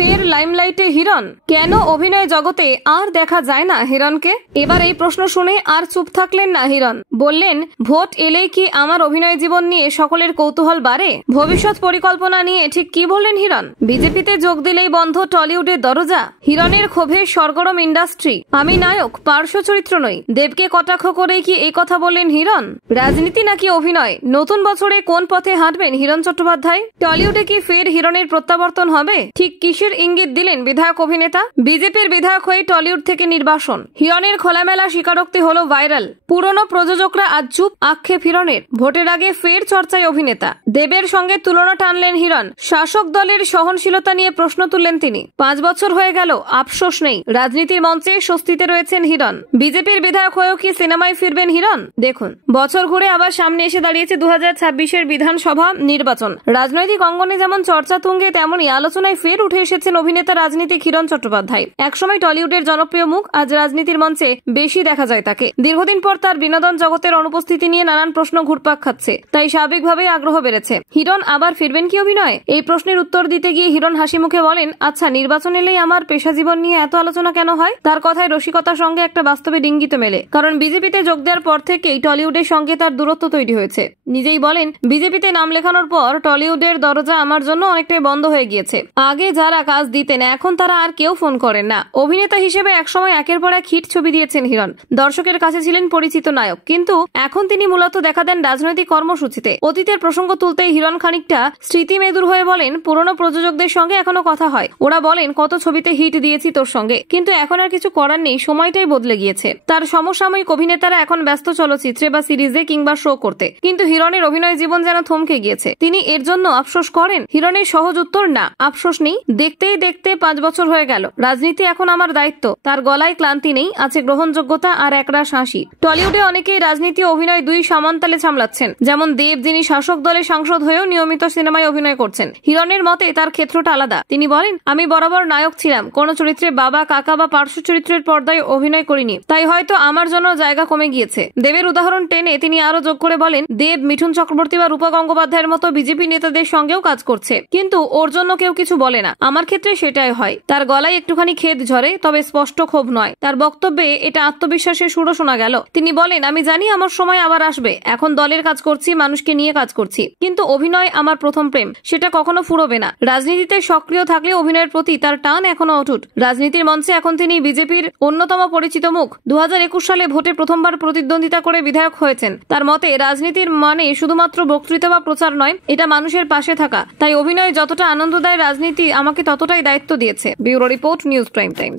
ফের লাইমলাইটে হিরণ। কেন অভিনয় জগতে আর দেখা যায় না হিরণকে? এবার এই প্রশ্ন শুনে আর চুপ থাকলেন না হিরণ। বললেন, ভোট এলেই কি আমার অভিনয় জীবন নিয়ে সকলের কৌতূহল বাড়ে? ভবিষ্যৎ পরিকল্পনা নিয়ে ঠিক কি বললেন হিরণ? বিজেপিতে যোগ দিলেই বন্ধ টলিউডের দরজা। হিরণের ক্ষোভে সরগরম ইন্ডাস্ট্রি। আমি নায়ক, পার্শ্ব চরিত্র নই। দেবকে কটাক্ষ করেই কি এই কথা বললেন হিরণ? রাজনীতি নাকি অভিনয়? নতুন বছরে কোন পথে হাঁটবেন হিরণ চট্টোপাধ্যায়? টলিউডে কি ফের হিরণের প্রত্যাবর্তন হবে? ঠিক কিসের ইঙ্গিত দিলেন বিধায়ক অভিনেতা? বিজেপির বিধায়ক হয়ে টলিউড থেকে নির্বাসন। হিরণের খোলামেলা স্বীকারোক্তি হলো ভাইরাল। পুরনো প্রযোজকরা আজ চুপ, আক্ষেপ হিরণের। ভোটের আগে ফের চর্চায় অভিনেতা। দেবের সঙ্গে তুলনা টানলেন হিরণ। শাসক দলের সহনশীলতা নিয়ে প্রশ্ন তুললেন তিনি। 5 বছর হয়ে গেল, আফসোস নেই। রাজনীতির মঞ্চে স্বস্তিতে রয়েছেন হিরণ। বিজেপির বিধায়ক হয়েও কি সিনেমায় ফিরবেন হিরণ? দেখুন, বছর ঘুরে আবার সামনে এসে দাঁড়িয়েছে 2026-এর বিধানসভা নির্বাচন। রাজনৈতিক অঙ্গনে যেমন চর্চা তুঙ্গে, তেমনই আলোচনায় ফের উঠে এসেছেন অভিনেতা রাজনীতিক হিরণ চট্টোপাধ্যায়। একসময় টলিউডের জনপ্রিয় মুখ, আজ রাজনীতির মঞ্চে বেশি দেখা যায় তাকে। দীর্ঘদিন পর তার বিনোদন জগতের অনুপস্থিতি নিয়ে নানান প্রশ্ন ঘুরপাক খাচ্ছে, তাই স্বাভাবিকভাবেই আগ্রহ বেড়েছে। হিরণ আবার ফিরবেন কি অভিনয়? এই প্রশ্নের উত্তর দিতে গিয়ে হিরণ হাসি মুখে বলেন, আচ্ছা, নির্বাচন এলেই আমার পেশা জীবন নিয়ে এত আলোচনা কেন হয়? তার কথায় রসিকতার সঙ্গে একটা বাস্তবে ইঙ্গিত মেলে। কারণ বিজেপিতে যোগ দেওয়ার পর থেকেই টলিউডের সঙ্গে তার দূরত্ব তৈরি হয়েছে। নিজেই বলেন, বিজেপিতে নাম লেখানোর পর টলিউডের দরজা আমার জন্য অনেকটাই বন্ধ হয়ে গিয়েছে। আগে যারা কাজ দিতেন, এখন তারা আর কেউ ফোন করেন না। অভিনেতা হিসেবে একসময় একের পর এক হিট ছবি দিয়েছেন হিরণ। দর্শকের কাছে ছিলেন পরিচিত নায়ক, কিন্তু এখন তিনি মূলত দেখা দেন রাজনৈতিক কর্মসূচিতে। অতীতের প্রসঙ্গ তুলতেই হিরণ খানিকটা স্মৃতিমেদুর হয়ে বলেন, পুরনো প্রযোজকদের সঙ্গে এখনো কথা হয়। ওরা বলেন, কত ছবিতে হিট দিয়েছি তোর সঙ্গে, কিন্তু এখন আর কিছু করার নেই, সময়টাই বদলে গিয়েছে। তার সমসাময়িক অভিনেতারা এখন ব্যস্ত চলচ্চিত্রে বা সিরিজে কিংবা শো করতে, কিন্তু হিরণের অভিনয় জীবন যেন থমকে গিয়েছে। তিনি এর জন্য আফসোস করেন? হিরণের সহজ উত্তর, না, আফসোস নেই। দেখতেই দেখতে 5 বছর হয়ে গেল। রাজনীতি এখন আমার দায়িত্ব। তার গলায় ক্লান্তি নেই, আছে গ্রহণযোগ্যতা আর একরাশ হাসি। টলিউডে অনেকেই রাজনীতি অভিনয় দুই সমানতালে সামলাচ্ছেন। যেমন দেব, যিনি শাসক দলের সাংসদ হয়েও নিয়মিত সিনেমায় অভিনয় করছেন। হিরণের মতে তার ক্ষেত্রটা আলাদা। তিনি বলেন, আমি বরাবর নায়ক ছিলাম, কোন চরিত্রে বাবা, কাকা বা পার্শ্ব চরিত্রের পর্দায় অভিনয় করিনি, তাই হয়তো আমার জন্য জায়গা কমে গিয়েছে। দেবের উদাহরণ টেনে তিনি আরো যোগ করে বলেন, দেব মিঠুন চক্রবর্তী বা রূপা গঙ্গোপাধ্যায়ের মতো বিজেপি নেতাদের সঙ্গেও কাজ করছে, কিন্তু ওর জন্য কেউ কিছু বলে না। আমার ক্ষেত্রে সেটাই হয়। তার গলায় একটুখানি খেদ ঝরে, তবে স্পষ্ট ক্ষোভ নয়। তার বক্তব্যে এটা আত্মবিশ্বাসের সুরও শোনা গেল। তিনি বলেন, আমি জানি আমার সময় আবার আসবে। এখন দলের কাজ করছি, মানুষকে নিয়ে কাজ করছি, কিন্তু অভিনয় আমার প্রথম প্রেম, সেটা কখনো ফুরোবে না। রাজনীতিতে সক্রিয় থাকলে অভিনয়ের প্রতি তার টান এখনো অটুট। রাজনীতির মঞ্চে এখন তিনি বিজেপির অন্যতম পরিচিত মুখ। 2021 সালে ভোটে প্রথমবার প্রতিদ্বন্দ্বিতা করে বিধায়ক হয়েছেন। তার মতে রাজনীতির মানে শুধুমাত্র বক্তৃতা বা প্রচার নয়, এটা মানুষের পাশে থাকা। তাই অভিনয় যতটা আনন্দ দেয়, রাজনীতি আমাকে ততটাই দায়িত্ব দিয়েছে। Bureau report, news prime Times.